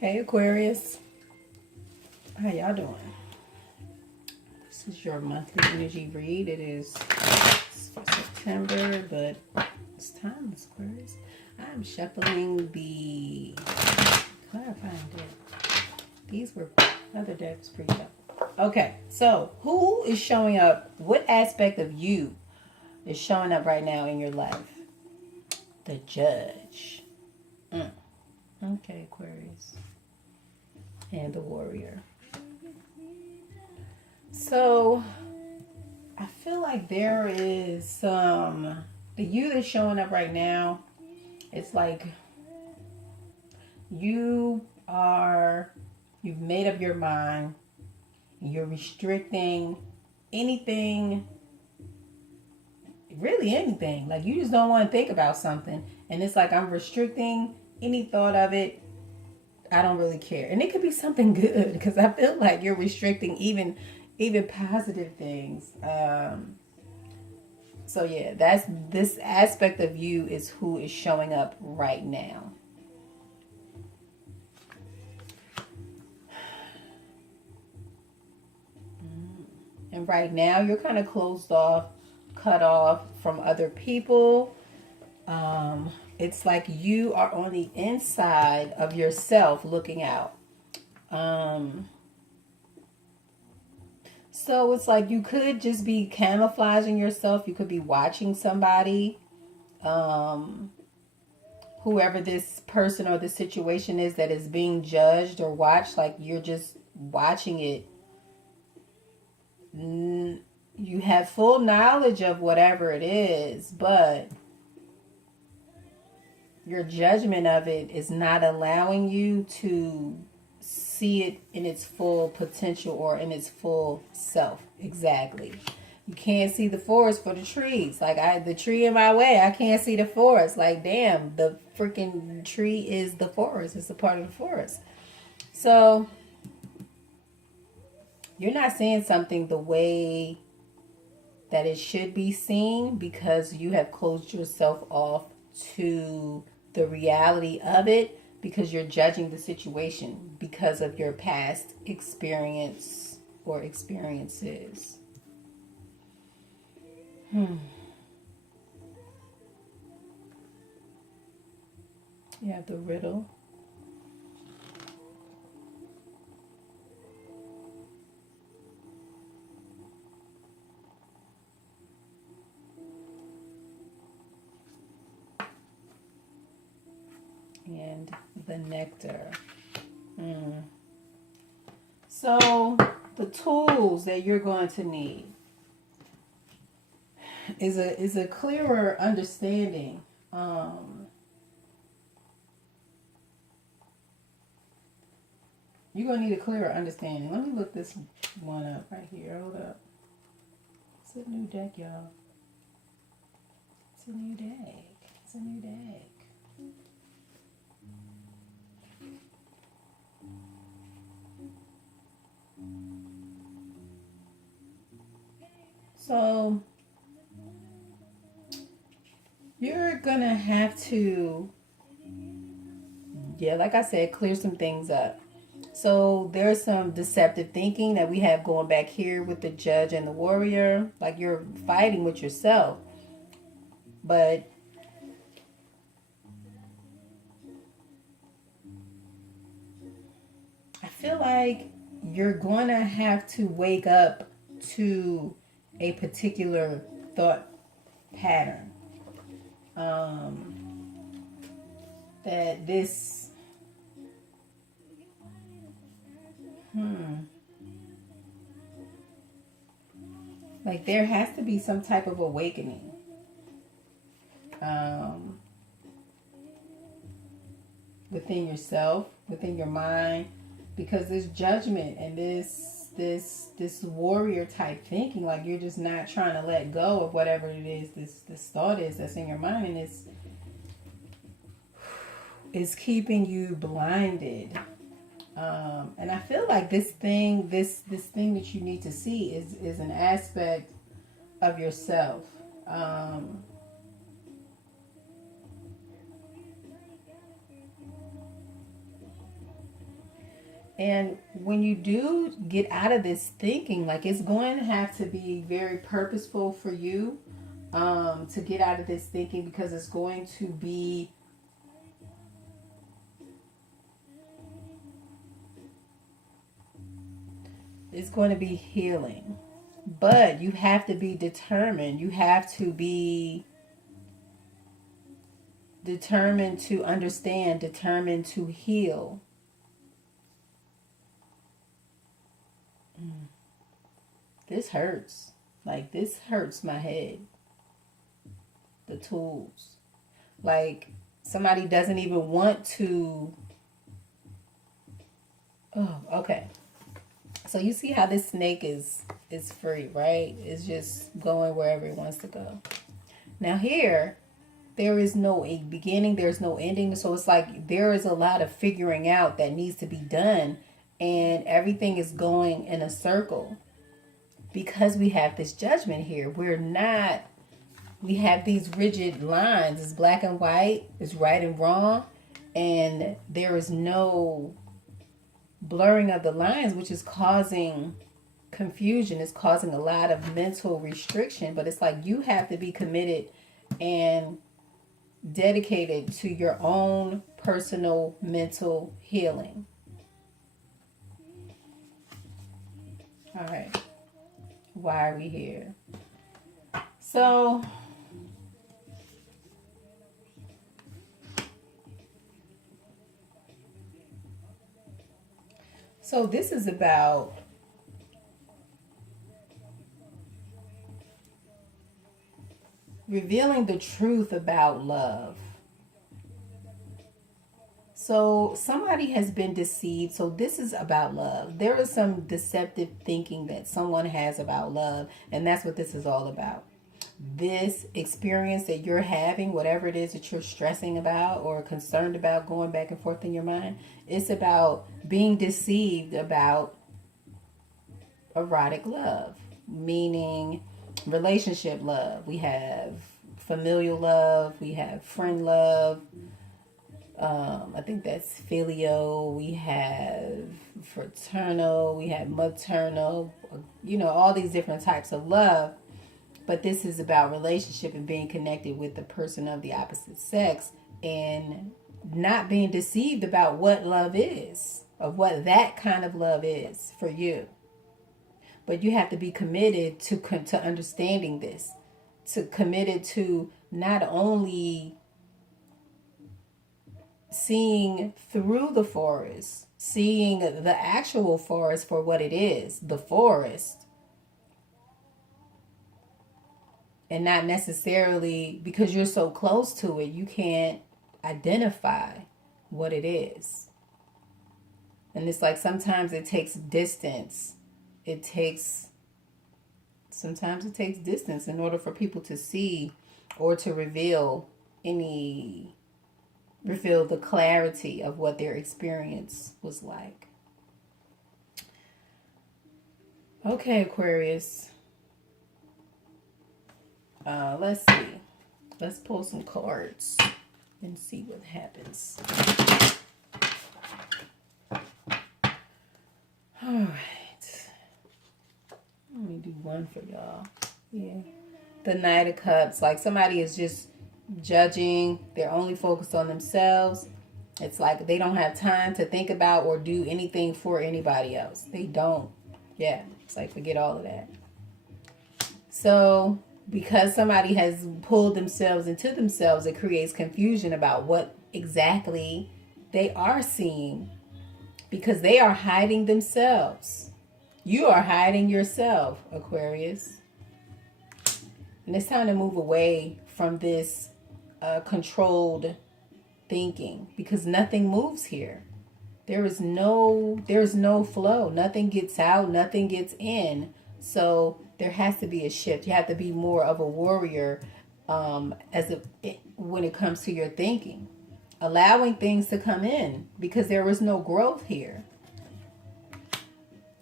Hey Aquarius, how y'all doing? This is your monthly energy read. It's for September, but it's time, Aquarius. I'm shuffling the clarifying deck. These were other decks for you. Okay, so who is showing up? What aspect of you is showing up right now in your life? The Judge. Okay, Aquarius. And the Warrior. So I feel like there is some the you that's showing up right now. It's like you've made up your mind. You're restricting anything, really anything. Like you just don't want to think about something, and it's like I'm restricting any thought of it. I don't really care, and it could be something good because I feel like you're restricting even positive things. So yeah, that's this aspect of you is who is showing up right now. And right now you're kind of closed off, cut off from other people. It's like you are on the inside of yourself looking out. So it's like you could just be camouflaging yourself. You could be watching somebody, whoever this person or the situation is that is being judged or watched. Like you're just watching it. You have full knowledge of whatever it is, but your judgment of it is not allowing you to see it in its full potential or in its full self. Exactly. You can't see the forest for the trees. Like the tree in my way, I can't see the forest. Like damn, the freaking tree is the forest. It's a part of the forest. So you're not seeing something the way that it should be seen because you have closed yourself off to the reality of it because you're judging the situation because of your past experience or experiences. You have the riddle. And the nectar. So the tools that you're going to need is a clearer understanding. You're going to need a clearer understanding. Let me look this one up right here. Hold up. It's a new deck, y'all. It's a new deck. It's a new deck. So you're going to have to, yeah, like I said, clear some things up. So there's some deceptive thinking that we have going back here with the Judge and the Warrior. Like you're fighting with yourself. But I feel like you're going to have to wake up to a particular thought pattern. That this like there has to be some type of awakening. Within yourself, within your mind, because this judgment and this warrior type thinking, like you're just not trying to let go of whatever it is this thought is that's in your mind, and it's keeping you blinded. And I feel like this thing that you need to see is an aspect of yourself. And when you do get out of this thinking, like it's going to have to be very purposeful for you to get out of this thinking, because it's going to be healing. But you have to be determined. You have to be determined to understand, determined to heal. This hurts. Like, this hurts my head. The tools. Like, somebody doesn't even want to. Oh, okay. So you see how this snake is free, right? It's just going wherever it wants to go. Now here, there is no beginning, there's no ending. So it's like there is a lot of figuring out that needs to be done, and everything is going in a circle. Because we have this judgment here, we have these rigid lines. It's black and white, it's right and wrong, and there is no blurring of the lines, which is causing confusion. It's causing a lot of mental restriction. But it's like you have to be committed and dedicated to your own personal mental healing. All right. Why are we here? So this is about revealing the truth about love. So somebody has been deceived. So this is about love. There is some deceptive thinking that someone has about love, and that's what this is all about. This experience that you're having, whatever it is that you're stressing about or concerned about, going back and forth in your mind, it's about being deceived about erotic love, meaning relationship love. We have familial love, we have friend love, I think that's filial, we have fraternal, we have maternal, all these different types of love. But this is about relationship and being connected with the person of the opposite sex, and not being deceived about what love is, of what that kind of love is for you. But you have to be committed to understanding this, committed to not only seeing through the forest, seeing the actual forest for what it is, the forest, and not necessarily because you're so close to it, you can't identify what it is. And it's like sometimes it takes distance. Sometimes it takes distance in order for people to see or to reveal the clarity of what their experience was like. Okay, Aquarius. Let's see. Let's pull some cards and see what happens. All right. Let me do one for y'all. Yeah. The Knight of Cups. Like somebody is just judging. They're only focused on themselves. It's like they don't have time to think about or do anything for anybody else. They don't. Yeah. It's like forget all of that. So because somebody has pulled themselves into themselves, it creates confusion about what exactly they are seeing, because they are hiding themselves. You are hiding yourself, Aquarius. And it's time to move away from this controlled thinking, because nothing moves here. There's no flow. Nothing gets out, nothing gets in. So there has to be a shift. You have to be more of a warrior when it comes to your thinking. Allowing things to come in, because there is no growth here.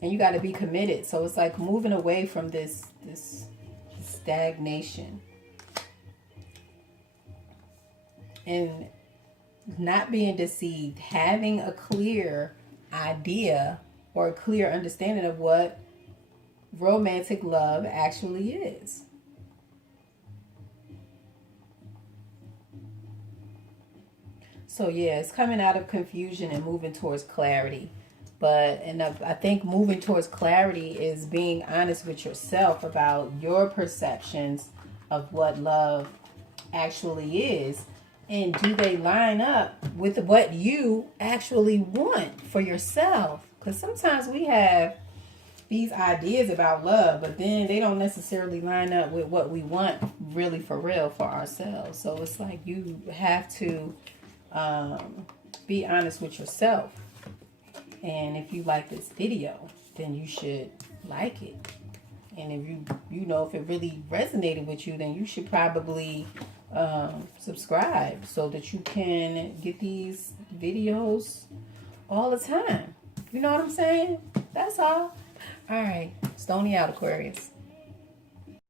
And you got to be committed. So it's like moving away from this stagnation. And not being deceived. Having a clear idea or a clear understanding of what romantic love actually is. So yeah, it's coming out of confusion and moving towards clarity. And I think moving towards clarity is being honest with yourself about your perceptions of what love actually is. And do they line up with what you actually want for yourself? Because sometimes we have these ideas about love, but then they don't necessarily line up with what we want really for real for ourselves. So it's like you have to be honest with yourself. And if you like this video, then you should like it. And if if it really resonated with you, then you should probably subscribe so that you can get these videos all the time. You know what I'm saying? That's all. All right. Stony out, Aquarius.